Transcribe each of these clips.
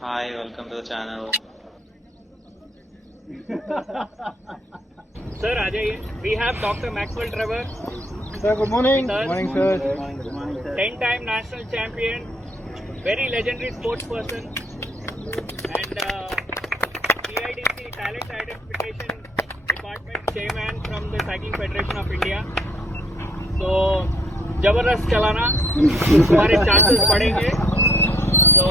Hi, welcome to the channel. Sir, आ जाइए. We have Dr. Maxwell Trevor. Sir, good morning. Good morning, sir. 10-time national champion, very legendary sports person, and CIDC Talent Identification Department chairman from the Cycling Federation of India. So, जबरदस्त चलाना, तुम्हारे chances बढ़ेंगे. So,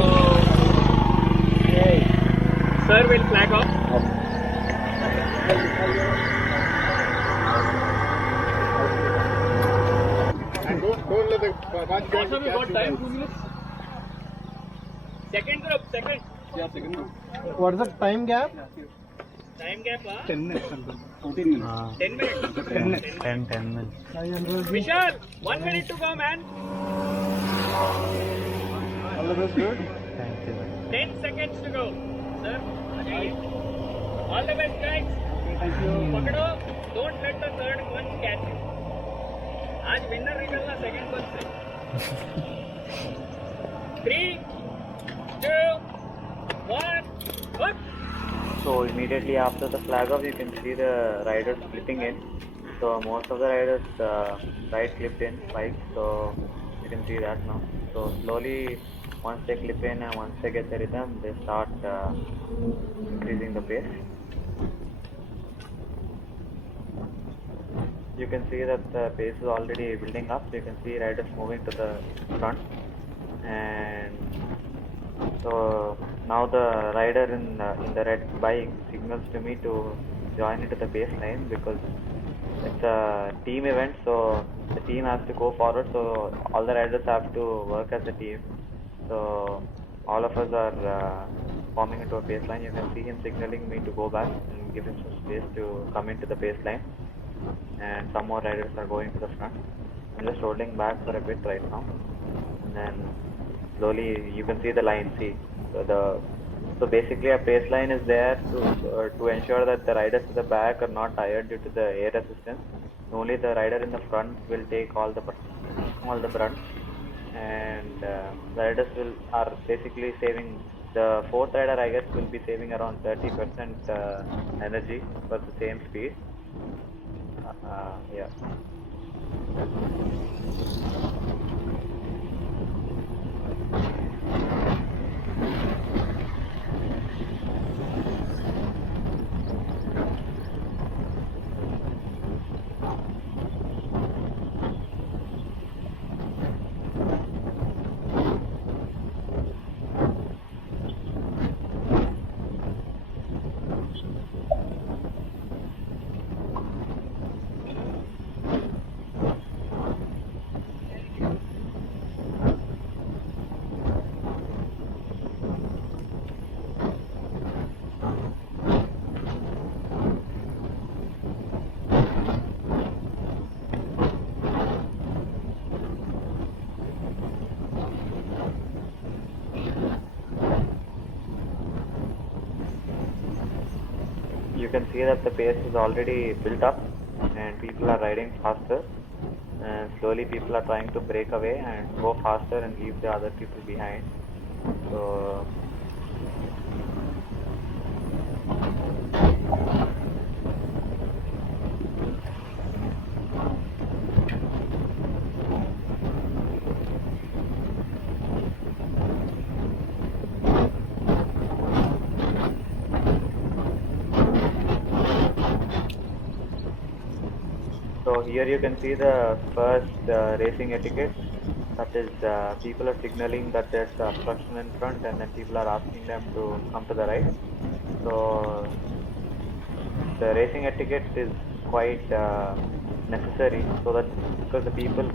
sir will flag off. Don't let the Also, we got time. 2 minutes. Second group, second. What's the time gap? Time gap, 10 minutes. 14 minutes. 10 minutes. 10 minutes. 10 minutes. Vishal, 1 minute to go, man. All of us good? Thank you. 10 seconds to go. Sir, all the best, guys. Thank you. पकड़ो. Don't let the third one catch you. आज winner निकलना second one से. 3, 2, 1, up. So immediately after the flag off, you can see the riders clipping in. So most of the riders ride clipped in bikes. So you can see that now. So slowly, once they clip in and once they get the rhythm, they start increasing the pace. You can see that the pace is already building up. You can see riders moving to the front, and so now the rider in the red bike signals to me to join into the pace line because it's a team event. So the team has to go forward. So all the riders have to work as a team. So all of us are forming into a pace line. You can see him signaling me to go back and give him some space to come into the pace line. And some more riders are going to the front. I'm just holding back for a bit right now, and then slowly you can see the line. See, so basically a pace line is there to ensure that the riders at the back are not tired due to the air resistance. Only the rider in the front will take all the brunt, and the riders are basically saving. The fourth rider, I guess, will be saving around 30% energy for the same speed. Yeah. You can see that the pace is already built up and people are riding faster, and slowly people are trying to break away and go faster and leave the other people behind. So here you can see the first racing etiquette. That is, people are signaling that there's obstruction in front, and then people are asking them to come to the right. So the racing etiquette is quite necessary, so that because the people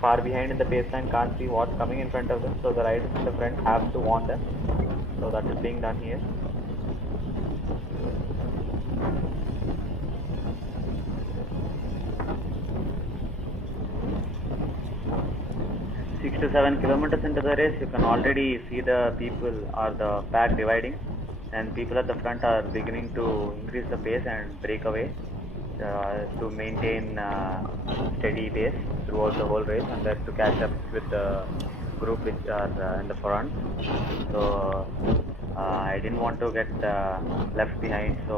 far behind in the pace line can't see what's coming in front of them, so the riders in the front have to warn them. So that is being done here. 6 to 7 kilometers into the race, you can already see the people or the pack dividing, and people at the front are beginning to increase the pace and break away to maintain steady pace throughout the whole race, and then to catch up with the group which are in the front. So I didn't want to get left behind, so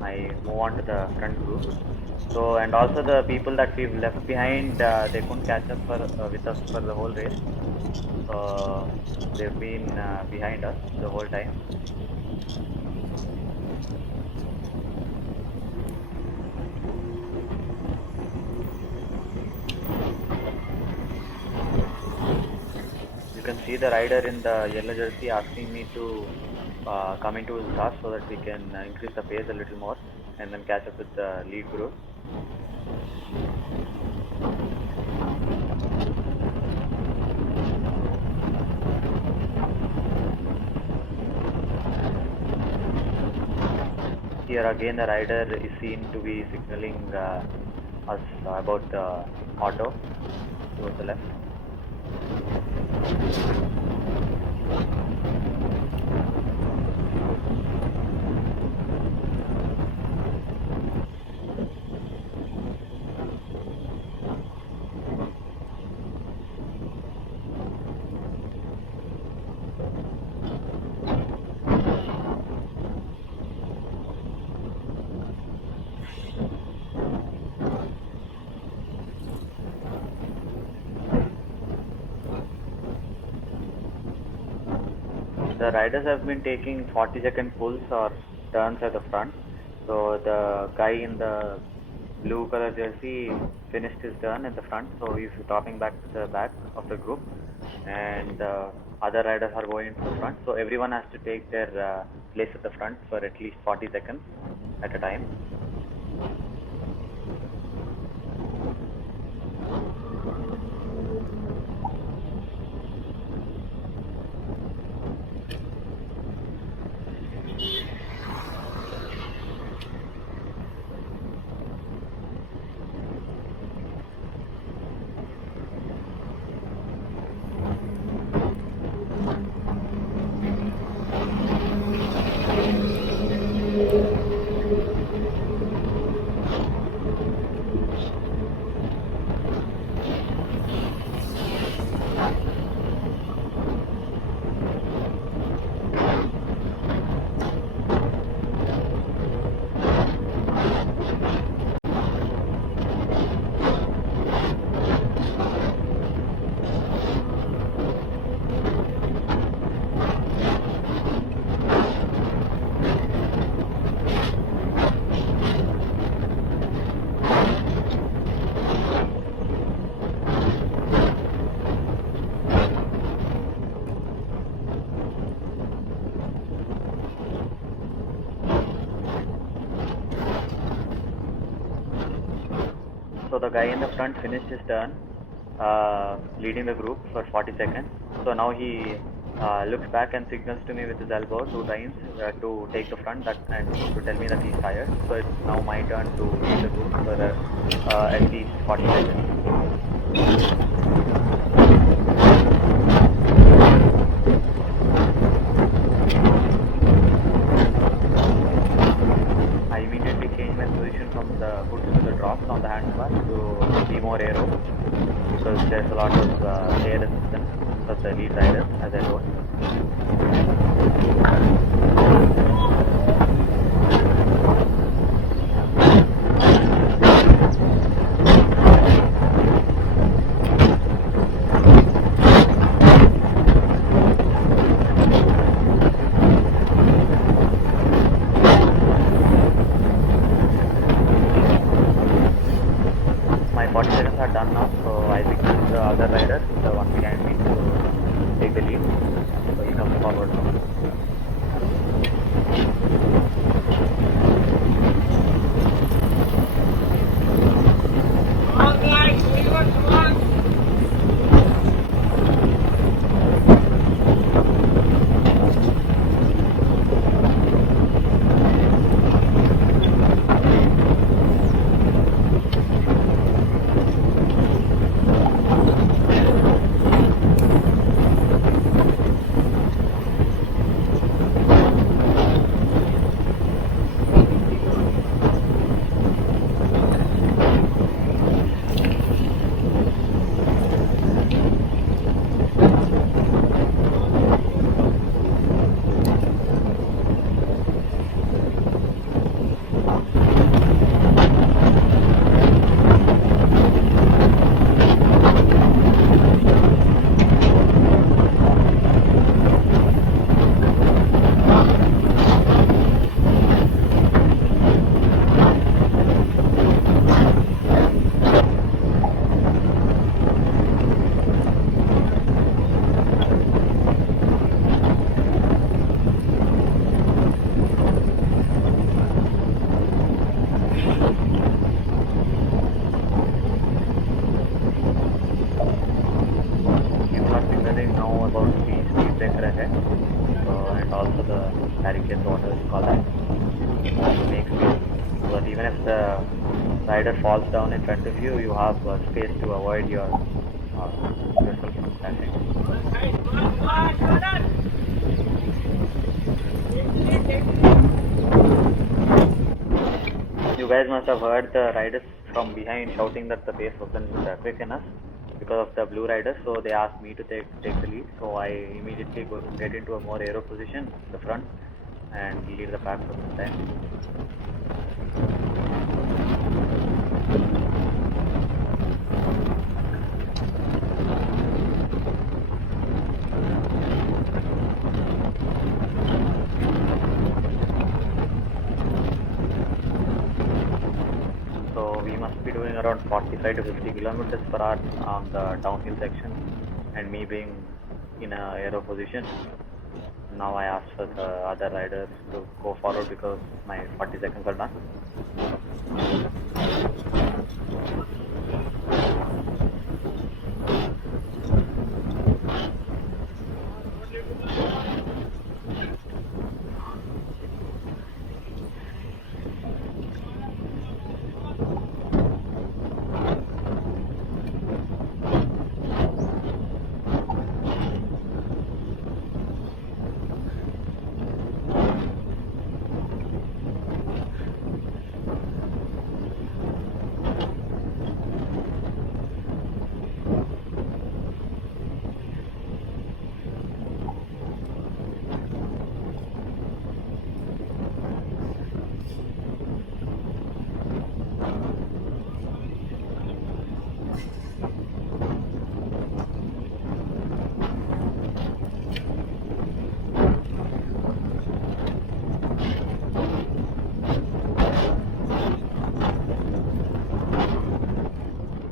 I move on to the front group. So, and also the people that we've left behind, they couldn't catch up with us for the whole race. So they've been behind us the whole time. You can see the rider in the yellow jersey asking me to come into his car so that we can increase the pace a little more and then catch up with the lead group. Here again the rider is seen to be signaling us about the auto towards the left. The riders have been taking 40-second pulls or turns at the front. So the guy in the blue color jersey finished his turn at the front, so he's dropping back to the back of the group, and other riders are going into the front. So everyone has to take their place at the front for at least 40 seconds at a time. So the guy in the front finished his turn, leading the group for 40 seconds. So now he looks back and signals to me with his elbow 2 times to take the front and to tell me that he's tired. So it's now my turn to lead the group for at least 40 seconds. I immediately changed my position from the hoods to the drops on the handlebar to be more aero, because there's a lot of air resistance for the lead riders, as I told. My 40 seconds are done now, so I signal the other rider, the one behind me, to take the lead. So he comes forward now. All right, everyone, come on. also the barricades, whatever you call that, to make space. So that even if the rider falls down in front of you, you have space to avoid yourself from crashing. You guys must have heard the riders from behind shouting that the pace wasn't quick enough because of the blue riders, so they asked me to take the lead. So I immediately get into a more aero position in the front and lead the pack for some time. So we must be doing around 45 to 50 kilometers per hour on the downhill section, and me being in a aero position. Now I asked for the other riders to go forward because my 40 seconds are done.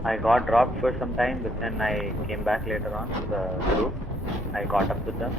I got dropped for some time, but then I came back later on to the group. I caught up with them.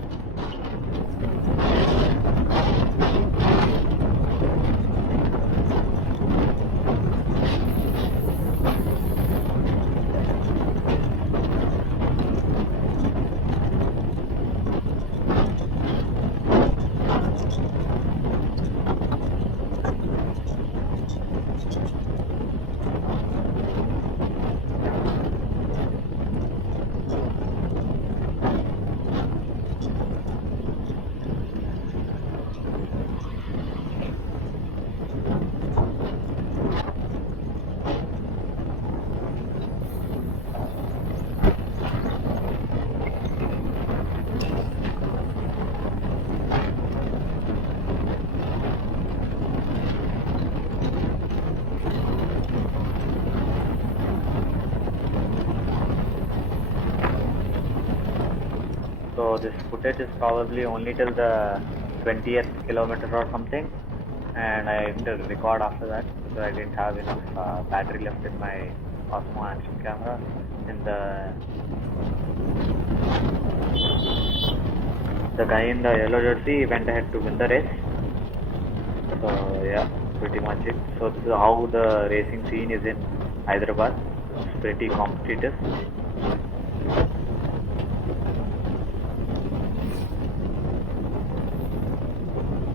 So this footage is probably only till the 20th kilometer or something, and I didn't record after that because I didn't have enough battery left in my Osmo action camera. The guy in the yellow jersey went ahead to win the race. So yeah, pretty much it. So this is how the racing scene is in Hyderabad. It's pretty competitive.